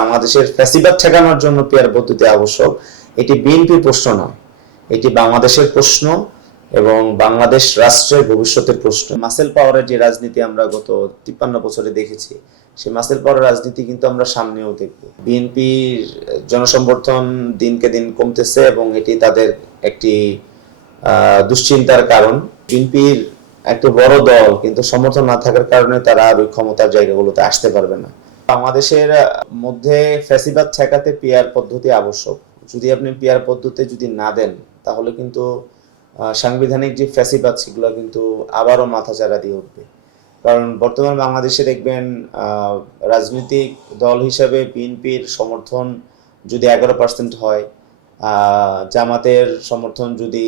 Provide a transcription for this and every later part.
বাংলাদেশের ফ্যাসিবাদ ঠেকানোর জন্য পিয়ার পদ্ধতি আবশ্যক, এটি বিএনপির প্রশ্ন নয়। এটি বাংলাদেশের প্রশ্ন এবং বাংলাদেশ রাষ্ট্রের ভবিষ্যতের প্রশ্ন। মাসেল পাওয়ারের যে রাজনীতি আমরা গত তিপ্পান্ন বছরে দেখেছি, সেই মাসেল পাওয়ারের রাজনীতি কিন্তু আমরা সামনেও দেখব। বিএনপির জনসমর্থন দিনকে দিন কমতেছে এবং এটি তাদের একটি দুশ্চিন্তার কারণ। বিএনপির একটা বড় দল কিন্তু সমর্থন না থাকার কারণে তারা আর ওই ক্ষমতার জায়গাগুলোতে আসতে পারবে না। বাংলাদেশের মধ্যে ফ্যাসিবাদ ঠেকাতে পিয়ার পদ্ধতি আবশ্যক। যদি আপনি পিয়ার পদ্ধতি যদি না দেন, তাহলে কিন্তু সাংবিধানিক যে ফ্যাসিবাদ, সেগুলো কিন্তু আবারও মাথা মাথাচাড়া দিয়ে উঠবে। কারণ বর্তমান বাংলাদেশে দেখবেন রাজনৈতিক দল হিসাবে বিএনপির সমর্থন যদি এগারো পার্সেন্ট হয় জামাতের সমর্থন যদি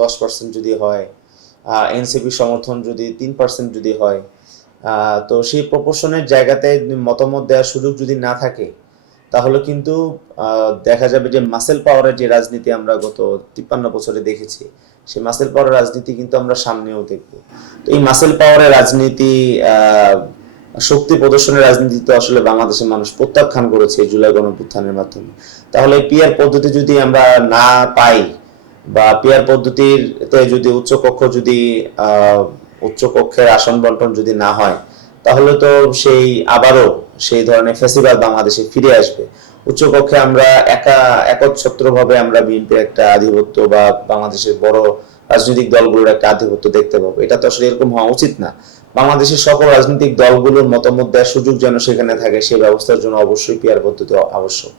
দশ পার্সেন্ট যদি হয় এনসিপির সমর্থন যদি তিন পার্সেন্ট যদি হয় তো সেই প্রপোর্শনের জায়গাতে মতামত দেওয়ার সুযোগ যদি না থাকে, তাহলে কিন্তু দেখা যাবে যে মাসেল পাওয়ারের যে রাজনীতি আমরা গত তিপ্পান্ন বছরে দেখেছি, সেই মাসেল পাওয়ারের রাজনীতি কিন্তু আমরা সামনেও দেখব। তো এই মাসেল পাওয়ারের রাজনীতি শক্তি প্রদর্শনের রাজনীতি তো আসলে বাংলাদেশের মানুষ প্রত্যাখ্যান করেছে জুলাই গণপুত্থানের মাধ্যমে। তাহলে পিয়ার পদ্ধতি যদি আমরা না পাই, বা পিয়ার পদ্ধতিতে যদি উচ্চ কক্ষ যদি আহ, উচ্চ কক্ষের আসন বন্টন যদি না হয় তাহলে তো সেই আবারও সেই ধরনের ফেসিবাল বাংলাদেশে ফিরে আসবে। উচ্চ কক্ষে আমরা একা একচ্ছত্রভাবে আমরা বিএনপির একটা আধিপত্য বা বাংলাদেশের বড় রাজনৈতিক দলগুলোর একটা আধিপত্য দেখতে পাবো। এটা তো আসলে এরকম হওয়া উচিত না। বাংলাদেশের সকল রাজনৈতিক দলগুলোর মতামত দেওয়ার সুযোগ যেন সেখানে থাকে সেই ব্যবস্থার জন্য অবশ্যই পিয়ার পদ্ধতি আবশ্যক।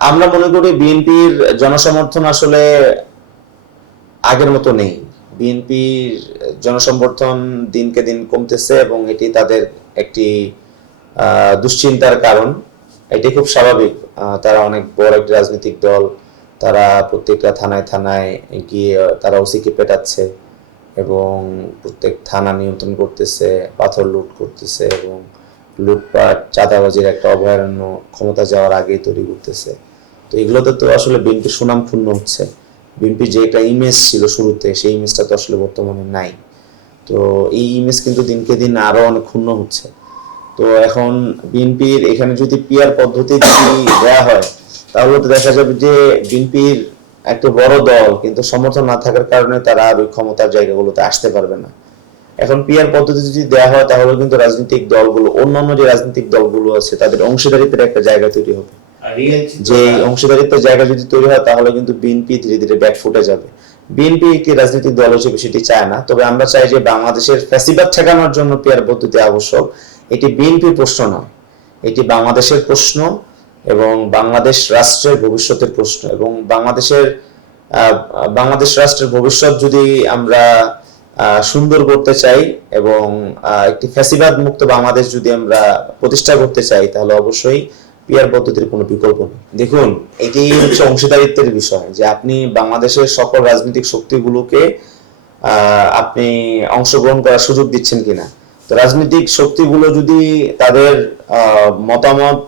আমরা মনে করি বিএনপির জনসমর্থন আসলে আগের মতো নেই। বিএনপির জনসমর্থন দিনকে দিন কমতেছে এবং এটি তাদের একটি দুশ্চিন্তার কারণ। এটি খুব স্বাভাবিক। তারা অনেক বড় একটি রাজনৈতিক দল। তারা প্রত্যেকটা থানায় থানায় গিয়ে তারা ওসিকে পেটাচ্ছে এবং প্রত্যেক থানা নিয়ন্ত্রণ করতেছে, পাথর লুট করতেছে এবং লুটপাট, চাঁদাবাজির একটা অভয়ারণ্য ক্ষমতা যাওয়ার আগেই তৈরি করতেছে। তো এগুলোতে তো আসলে বিএনপি সুনাম ক্ষুণ্ণ হচ্ছে। বিএনপি যে একটা ইমেজ ছিল শুরুতে, সেই ইমেজটা তো আসলে বর্তমানে নাই। তো এই ইমেজ কিন্তু দিনকে দিন আরও অনেক ক্ষুণ্ণ হচ্ছে। তো এখন বিএনপির এখানে যদি পিয়ার পদ্ধতি যদি দেওয়া হয়, তাহলে তো দেখা যাবে যে বিএনপির একটা বড় দল কিন্তু সমর্থন না থাকার কারণে তারা আর ওই ক্ষমতার জায়গাগুলোতে আসতে পারবে না। এখন পিয়ার পদ্ধতি যদি দেওয়া হয়, তাহলে কিন্তু রাজনৈতিক দলগুলো, অন্যান্য যে রাজনৈতিক দলগুলো আছে, তাদের অংশীদারিত্বের একটা জায়গা তৈরি হবে। যে এই অংশীদারিত্বের জায়গা যদি তৈরি হয় তাহলে কিন্তু বিএনপি ধীরে ধীরে ব্যাক ফুটে যাবে। বিএনপি একটি রাজনৈতিক দল হিসেবে সেটি চায় না। তবে আমরা চাই যে বাংলাদেশের ফ্যাসিবাদ ঠেকানোর জন্য পিয়ার পদ্ধতি আবশ্যক। এটি বিএনপির প্রশ্ন নয়। এটি বাংলাদেশের প্রশ্ন এবং বাংলাদেশ রাষ্ট্রের ভবিষ্যতের প্রশ্ন এবং বাংলাদেশের বাংলাদেশ রাষ্ট্রের ভবিষ্যৎ যদি আমরা আহ, সুন্দর করতে চাই এবং একটি ফ্যাসিবাদ মুক্ত বাংলাদেশ যদি আমরা প্রতিষ্ঠা করতে চাই তাহলে অবশ্যই পিয়ার পদ্ধতির কোনো বিকল্প নেই। দেখুন, এটি হচ্ছে অংশীদারিত্বের বিষয়, যে আপনি বাংলাদেশের সকল রাজনৈতিক শক্তিগুলোকে আপনি অংশগ্রহণ করার সুযোগ দিচ্ছেন কিনা। তো রাজনৈতিক শক্তিগুলো যদি তাদের মতামত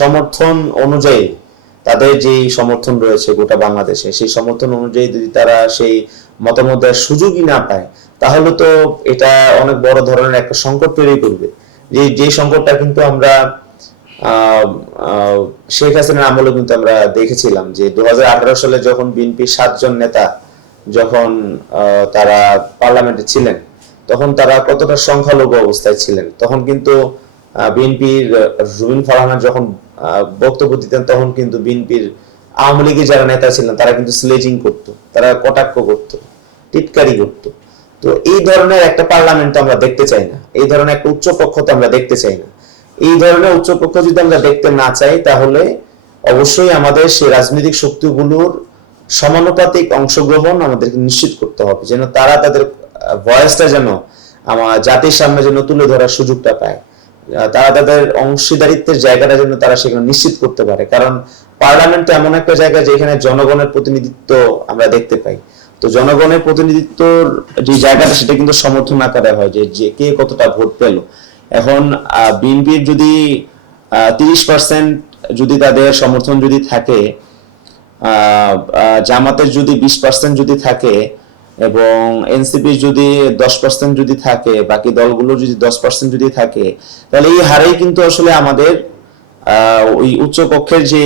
সমর্থন অনুযায়ী তাদের যেই সমর্থন রয়েছে গোটা বাংলাদেশে, সেই সমর্থন অনুযায়ী যদি তারা সেই মতামত দেওয়ার সুযোগই না পায়, তাহলে তো এটা অনেক বড় ধরনের একটা সংকট তৈরি করবে। যে যে সংকটটা কিন্তু আমরা শেখ হাসিনার আমলে কিন্তু আমরা দেখেছিলাম যে দু হাজার আঠারো সালে যখন বিএনপির সাতজন নেতা যখন তারা পার্লামেন্টে ছিলেন, তখন তারা কতটা সংখ্যালঘু অবস্থায় ছিলেন, তখন কিন্তু বিএনপির রুবিন ফারহানা যখন বক্তব্য দিতেন, তখন কিন্তু বিএনপির আওয়ামী লীগের যারা নেতা ছিলেন, তারা কিন্তু স্লেজিং করতো, তারা কটাক্ষ করতো, টিটকারি করতো। তো এই ধরনের একটা পার্লামেন্ট আমরা দেখতে চাই না, এই ধরনের একটা উচ্চ পক্ষ তো আমরা দেখতে চাই না। এই ধরনের উচ্চ পক্ষ যদি আমরা দেখতে না চাই, তাহলে অবশ্যই আমাদের সেই রাজনৈতিক শক্তিগুলোর সমানুপাতিক অংশগ্রহণ আমাদেরকে নিশ্চিত করতে হবে, যেন তারা তাদের ভয়েসটা যেন আমার জাতির সামনে যেন তুলে ধরার সুযোগটা পায়। তারা তাদের অংশীদারিত্বের জায়গাটা যেন তারা সেখানে নিশ্চিত করতে পারে। কারণ পার্লামেন্ট এমন একটা জায়গা যেখানে জনগণের প্রতিনিধিত্ব আমরা দেখতে পাই। তো জনগণের প্রতিনিধিত্বর যে জায়গাটা সেটা কিন্তু সমর্থন আকারে হয় যে কে কতটা ভোট পেল। এখন বিএনপির যদি তিরিশ পার্সেন্ট যদি তাদের সমর্থন যদি থাকে জামাতের যদি বিশ পার্সেন্ট যদি থাকে এবং এনসিপির যদি দশ পার্সেন্ট যদি থাকে, বাকি দলগুলো যদি দশ পার্সেন্ট যদি থাকে, তাহলে এই হারেই কিন্তু আসলে আমাদের ওই উচ্চ কক্ষের যে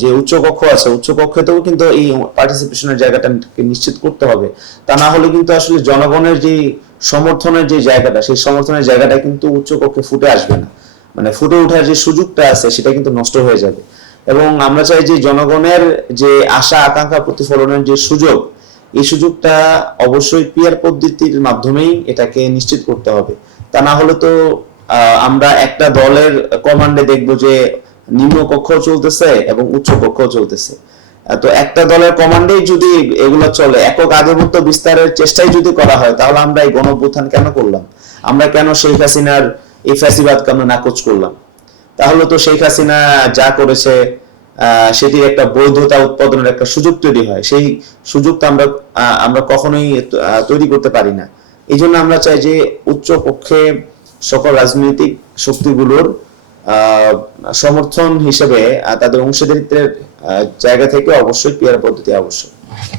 যে উচ্চ কক্ষ আছে উচ্চ কক্ষেতেও কিন্তু এই পার্টিসিপেশনের জায়গাটা নিশ্চিত করতে হবে। তা না হলে কিন্তু আসলে জনগণের যে সমর্থনের যে জায়গাটা, সেই সমর্থনের জায়গাটা কিন্তু উচ্চ কক্ষে ফুটে আসবে না। মানে ফুটে ওঠার যে সুযোগটা আছে, সেটা কিন্তু নষ্ট হয়ে যাবে। এবং আমরা চাই যে জনগণের যে আশা, আকাঙ্ক্ষা প্রতিফলনের যে সুযোগ, এই সুযোগটা অবশ্যই পিয়ার পদ্ধতির মাধ্যমেই এটাকে নিশ্চিত করতে হবে। তা না হলে তো আমরা একটা দলের কমান্ডে দেখব যে নিম্ন কক্ষ চলতেছে এবং উচ্চ কক্ষ চলতেছে। তো একটা দলের কমান্ডেই যদি এগুলো চলে, একক আধিপত্য বিস্তারের চেষ্টাই যদি করা হয়, তাহলে আমরা এই গণঅভ্যুত্থান কেন করলাম? আমরা কেন শেখ হাসিনার এই ফ্যাসিবাদকে আমরা নাকচ করলাম? তাহলে তো শেখ হাসিনা যা করেছে সেটির একটা বৈধতা উৎপাদনের একটা সুযোগ তৈরি হয়। সেই সুযোগটা আমরা আমরা কখনোই তৈরি করতে পারি না। এই জন্য আমরা চাই যে উচ্চ পক্ষে সকল রাজনৈতিক শক্তিগুলোর সমর্থন হিসেবে তাদের অংশীদারিত্বের জায়গা থেকে অবশ্যই পিয়ার পদ্ধতি আবশ্যক।